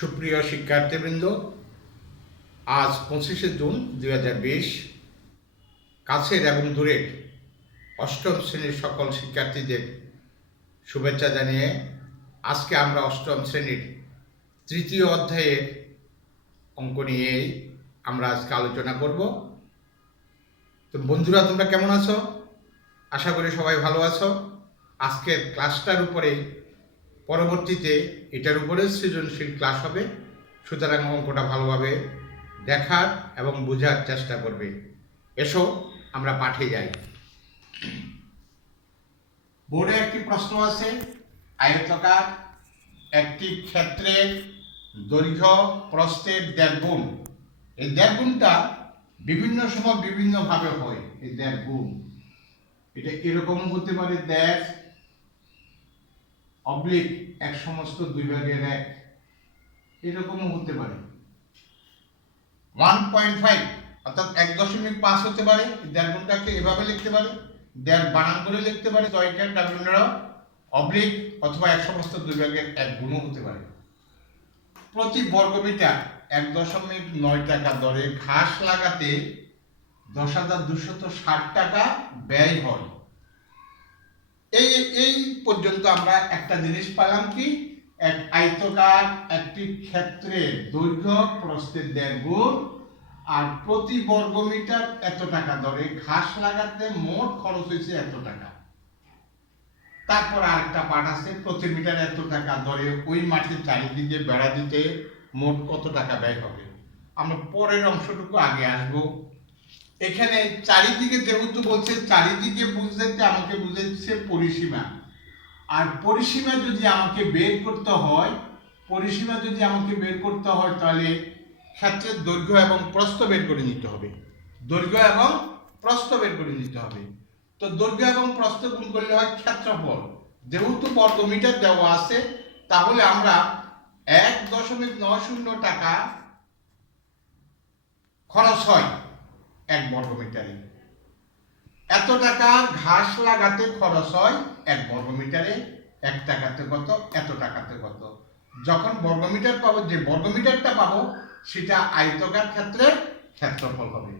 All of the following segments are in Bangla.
সুপ্রিয় শিক্ষার্থীবৃন্দ, আজ 25শে জুন 2020। কাছের এবং দূরের অষ্টম শ্রেণীর সকল শিক্ষার্থীদের শুভেচ্ছা জানিয়ে আজকে আমরা অষ্টম শ্রেণীর তৃতীয় অধ্যায়ের অঙ্ক নিয়েই আমরা আজকে আলোচনা করব। তো বন্ধুরা, তোমরা কেমন আছো? আশা করি সবাই ভালো আছো। আজকের ক্লাসটার উপরে পরবর্তীতে এটার উপরে সৃজনশীল ক্লাস হবে, সুতরাং অঙ্কটা ভালোভাবে দেখার এবং বোঝার চেষ্টা করবে। এসো আমরা পাঠে যাই। বোর্ডে একটি প্রশ্ন আছে, আয়তাকার একটি ক্ষেত্রের দৈর্ঘ্য প্রস্থের 1.5 গুণ। এই 1.5 গুণটা বিভিন্ন সময় বিভিন্নভাবে হয়। এই 1.5 গুণ এটা এরকম হতে পারে, 1.5 অবলিক 1 সমস্ত 2/1 এরকমও হতে পারে। 1.5 অর্থাৎ 1.5 হতে পারে। 1.5 গুণটাকে এভাবে লিখতে পারে, 1.5 বানান করে লিখতে পারে, জয়কার ডাবল অবলিক অথবা 1 সমস্ত 2/1 গুণও হতে পারে। প্রতি বর্গমিটার 1.9 টাকা দরে ঘাস লাগাতে 10,260 টাকা ব্যয় হয়। এই পর্যন্ত আমরা একটা জিনিস পেলাম, কি এক আয়তকার একটি ক্ষেত্রের দৈর্ঘ্য প্রস্থের 1.5 গুণ আর প্রতি বর্গমিটার এত টাকা দরে ঘাস লাগাতে মোট খরচ হয়েছে এত টাকা। তারপর আরেকটা পার্ট আছে, প্রতি মিটার এত টাকা দরে ওই মাঠের চারিদিকে বেড়া দিতে মোট কত টাকা ব্যয় হবে। আমরা পরের অংশটুকু আগে আসব। এখানে চারিদিকে যেহেতু বলছে, চারিদিকে বুঝতে আমাকে বুঝাচ্ছে পরিসীমা। আর পরিসীমা যদি আমাকে বের করতে হয়, তাহলে ক্ষেত্রের দৈর্ঘ্য এবং প্রস্থ বের করে নিতে হবে। তো দৈর্ঘ্য এবং প্রস্থ গুণ করলে হয় ক্ষেত্রফল। যেহেতু বর্গমিটার দেওয়া আছে, তাহলে আমরা 1.90 টাকা খরচ হয় 1 বর্গমিটারে। এত টাকা ঘাস লাগাতে খরচ হয় 1 বর্গমিটারে। 1 টাকাতে কত, এত টাকাতে কত। যখন বর্গমিটার পাবো, যে বর্গমিটারটা পাবো সেটা আয়তকার ক্ষেত্রের ক্ষেত্রফল হবে।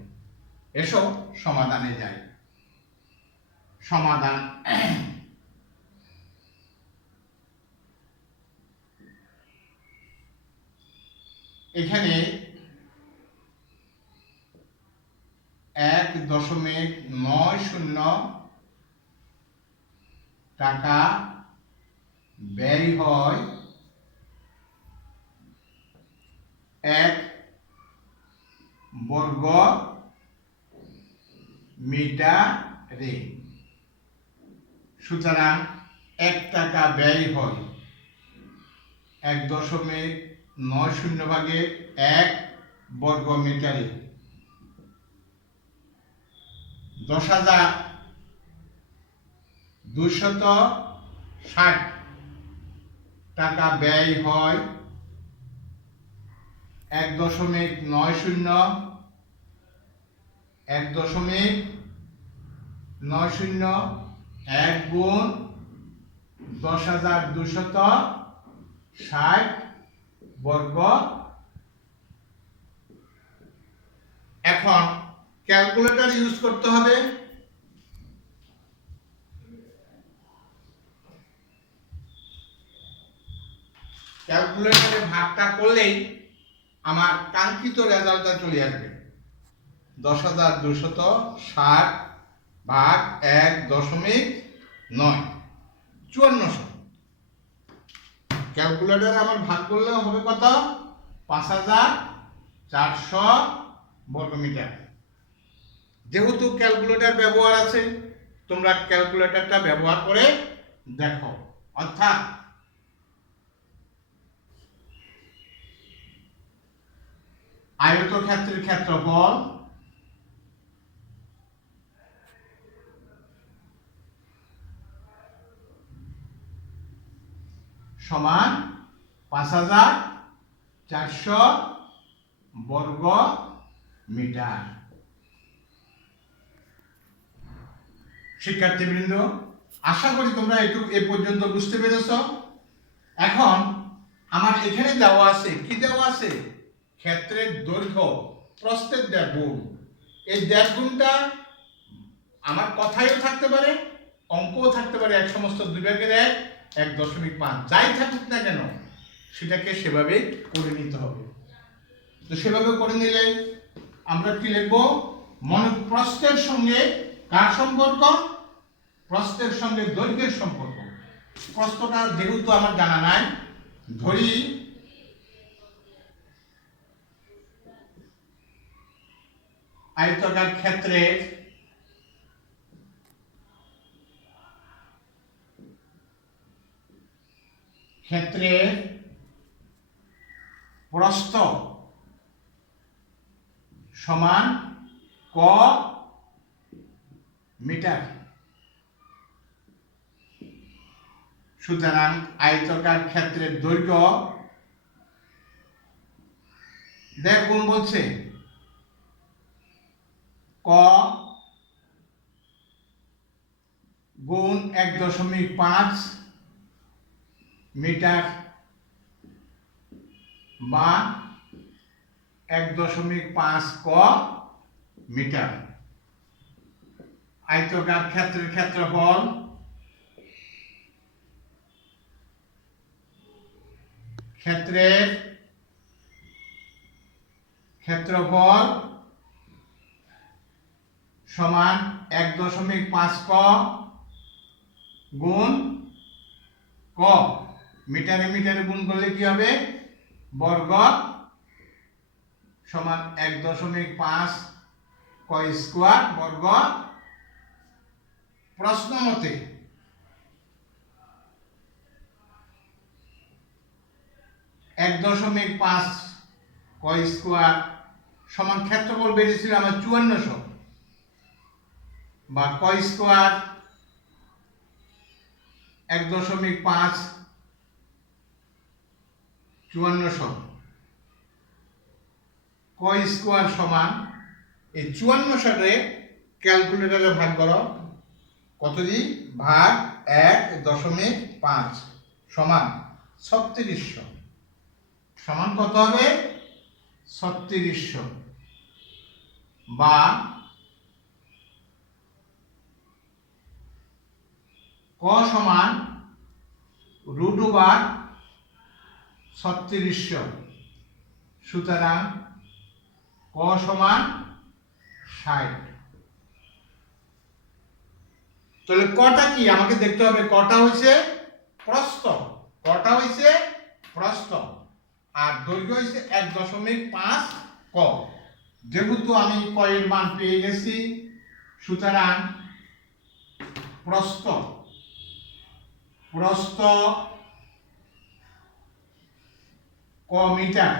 এসো সমাধানে যাই। সমাধান। এখানে 1.90 টাকা ব্যয় হয় 1 বর্গ মিটারে। সুতরাং 1 টাকা ব্যয় হয় 1.90 ভাগে 1 বর্গ মিটারে। 10,260 টাকা ব্যয় হয় 1.90 1 গুণ 10,260 বর্গ। এখন ক্যালকুলেটর ইউজ করতে হবে। ক্যালকুলেটরে ভাগটা করলেই আমার কাঙ্ক্ষিত রেজাল্টটা চলে আসবে। 10,260 ভাগ 1.9 5400। ক্যালকুলেটরে আমার ভাগ করলে হবে কত? 5,400 বর্গমিটার। যেহেতু ক্যালকুলেটর ব্যবহার আছে, তোমরা ক্যালকুলেটরটা ব্যবহার করে দেখো। অর্থাৎ আয়তক্ষেত্রের ক্ষেত্রফল সমান 5,400 বর্গ মিটার। শিক্ষার্থীবৃন্দ, আশা করি তোমরা এ পর্যন্ত বুঝতে পেরেছ। এখন আমার এখানে দেওয়া আছে, কি দেওয়া আছে? ক্ষেত্রের দৈর্ঘ্য প্রস্থের 1.5 গুণ। এই 1.5 গুণটা আমার কথায়ও থাকতে পারে, অঙ্কও থাকতে পারে, এক সমস্ত 2/1 1.5 যাই থাকুক না কেন সেটাকে সেভাবে করে নিতে হবে। তো সেভাবে করে নিলে আমরা কি লিখব? প্রস্থের সঙ্গে কার সম্পর্ক? প্রস্থের সঙ্গে দৈর্ঘ্যের সম্পর্ক। প্রস্থটা যেহেতু আমার জানা নাই, ধরি আয়তাকার ক্ষেত্রের প্রস্থ সমান ক মিটার। সুতরাং আয়তাকার ক্ষেত্রের দৈর্ঘ্য দেখ গুণ বলছে ক গুণ 1.5 মিটার বা 1.5 ক মিটার। আয়তাকার ক্ষেত্রের ক্ষেত্রফল সমান 1.5 ক গুণ ক। মিটারে মিটারে গুণ করলে কি হবে? বর্গ সমান 1.5 ক স্কয়ার বর্গ। প্রশ্ন মতে 1.5 ক স্কয়ার সমান ক্ষেত্রফল বেরিয়েছিল আমার 5400 বা ক স্কয়ার 1.5 5400 ক স্কয়ার সমান এই 5400 রে ক্যালকুলেটরে ভাগ করো। কত দি? ভাগ 1.5 সমান 3600 সমান কত হবে? 3600 বা ক সমান √3600। সুতরাং ক সমান 60। তাহলে কটা কি আমাকে দেখতে হবে? কটা হইছে প্রস্থ, কটা হইছে প্রস্থ, আর দৈর্ঘ্য হইছে 1.5 ক। যেহেতু আমি ক এর মান পেয়ে গেছি, সুতরাং প্রস্থ ক মিটার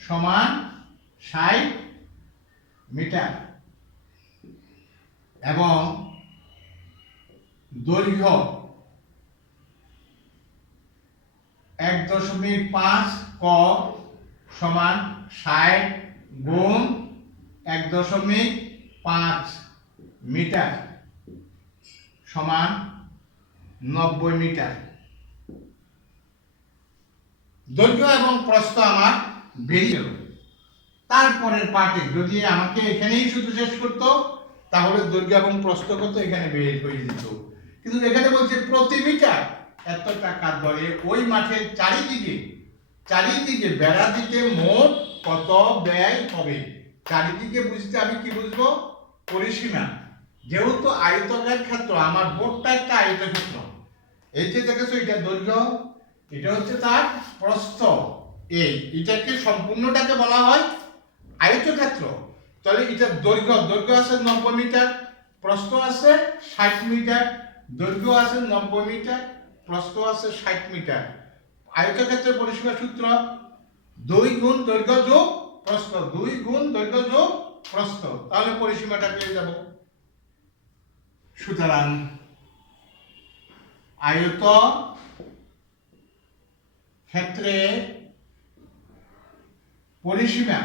সমান 60 মিটার এবং দৈর্ঘ্য 1.5 ক সমান 60 গুণ 1.5 মিটার সমান 90 মিটার। দৈর্ঘ্য এবং প্রস্থ আমার বেরিয়ে গেল। তারপরের পার্টে যদি আমাকে এখানেই শুধু শেষ করতো তাহলে দৈর্ঘ্য এবং প্রস্থ কত এখানে বের হয়ে যেত, কিন্তু এখানে বলছে প্রতি মিটার এত টাকা দরে ওই মাঠের চারিদিকে বেড়া দিতে মোট কত ব্যয় হবে। চারিদিকে বুঝতে আমি কি বুঝবো? পরিসীমা। যেহেতু আয়তকার ক্ষেত্র, আমার বোর্ডটা একটা আয়তক্ষেত্র, এই যে দেখেছো এটা দৈর্ঘ্য, এটা হচ্ছে তার প্রস্থ, এটাকে সম্পূর্ণটাকে বলা হয় আয়তক্ষেত্র। তাহলে এটা দৈর্ঘ্য আছে 90 মিটার, প্রস্থ আছে 60 মিটার, দৈর্ঘ্য আছে 90 মিটার, প্রস্থ আছে 60 মিটার। আয়তক্ষেত্রের পরিসীমা সূত্র 2 গুণ দৈর্ঘ্য যোগ প্রস্থ, 2 গুণ দৈর্ঘ্য যোগ প্রস্থ, তাহলে পরিসীমাটা পেয়ে যাব। সুতরাং আয়ত ক্ষেত্রে পরিসীমা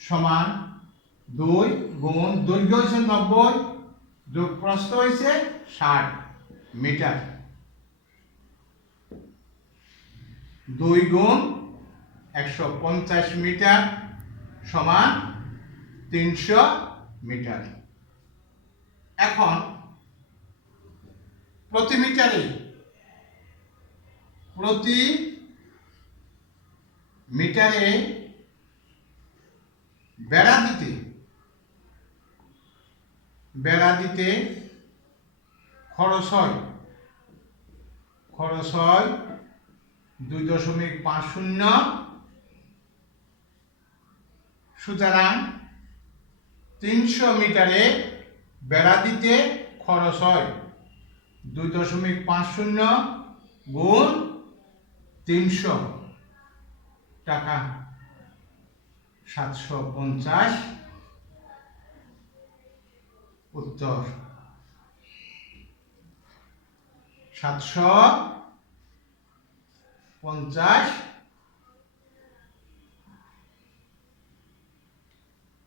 সমান 2 গুণ দৈর্ঘ্য হচ্ছে 90 যোগ প্রস্থ হয়েছে 60 মিটার। 2 গুণ 150 মিটার সমান 300 মিটার। এখন প্রতি মিটারে বেড়া দিতে খরচ হয় 2.50। সুতরাং 300 মিটারে বেড়া দিতে খরচ হয় 2.50 গুণ 300 টাকা, 750। উত্তর 750।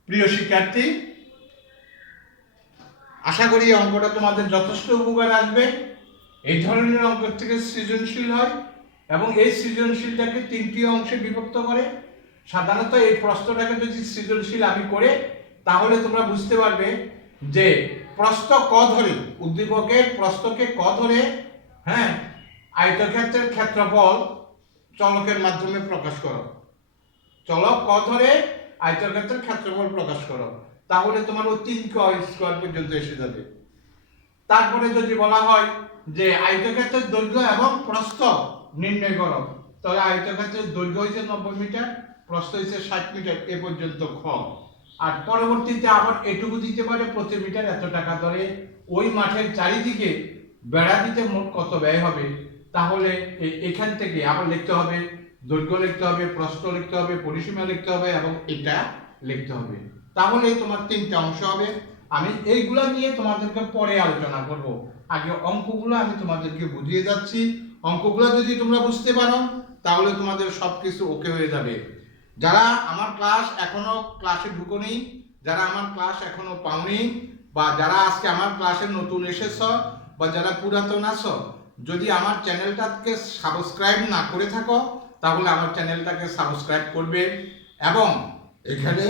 প্রিয় শিক্ষার্থী, আশা করি অঙ্কটা তোমাদের যথেষ্ট উপকার আসবে। এই ধরনের অঙ্ক থেকে সৃজনশীল হয় এবং এই সৃজনশীলটাকে 3টি অংশে বিভক্ত করে। সাধারণত এই প্রশ্নটাকে যদি সৃজনশীল আমি করে, তাহলে তোমরা বুঝতে পারবে যে প্রস্থ ক ধরে, উদ্দীপকের প্রস্থকে ক ধরে, হ্যাঁ, আয়তক্ষেত্রের ক্ষেত্রফল চলকের মাধ্যমে প্রকাশ করো। চলক ক ধরে আয়তক্ষেত্রের ক্ষেত্রফল প্রকাশ করো, তাহলে তোমার ওই 3ক স্কয়ার পর্যন্ত এসে যাবে। তারপরে যদি বলা হয় যে আয়তক্ষেত্রের দৈর্ঘ্য এবং প্রস্থ নির্ণয় করো, তাহলে আয়তক্ষেত্রের দৈর্ঘ্য হচ্ছে 90 মিটার, প্রস্থ হচ্ছে 60 মিটার, এ পর্যন্ত খ। আর পরবর্তীতে আবার এটুকু দিতে পারে প্রতি মিটার এত টাকা ধরে ওই মাঠের চারিদিকে বেড়া দিতে মোট কত ব্যয় হবে। তাহলে এখান থেকে আবার লিখতে হবে, দৈর্ঘ্য লিখতে হবে, প্রস্থ লিখতে হবে, পরিসীমা লিখতে হবে এবং এটা লিখতে হবে। তাহলে তোমার 3টা অংশ হবে। আমি এইগুলা নিয়ে তোমাদেরকে পরে আলোচনা করব। আগে অঙ্কগুলো আমি তোমাদেরকে বুঝিয়ে যাচ্ছি। অঙ্কগুলো যদি তোমরা বুঝতে পারো, তাহলে তোমাদের সবকিছু ওকে হয়ে যাবে। যারা আমার ক্লাস এখনো ক্লাসে ঢুকোনি, যারা আমার ক্লাস এখনো পাওনি, বা যারা আজকে আমার ক্লাসে নতুন এসেছ, বা যারা পুরাতন আছো, যদি আমার চ্যানেলটাকে সাবস্ক্রাইব না করে থাকো, তাহলে আমার চ্যানেলটাকে সাবস্ক্রাইব করবে এবং এখানে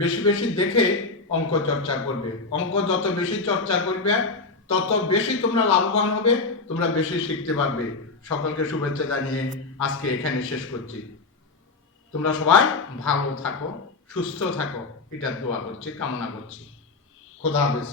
বেশি বেশি দেখে অঙ্ক চর্চা করবে। অঙ্ক যত বেশি চর্চা করবে, তত বেশি তোমরা লাভবান হবে, তোমরা বেশি শিখতে পারবে। সকলকে শুভেচ্ছা জানিয়ে আজকে এখানে শেষ করছি। তোমরা সবাই ভালো থাকো, সুস্থ থাকো, এটা দোয়া করছি, কামনা করছি। খোদা হাফেজ।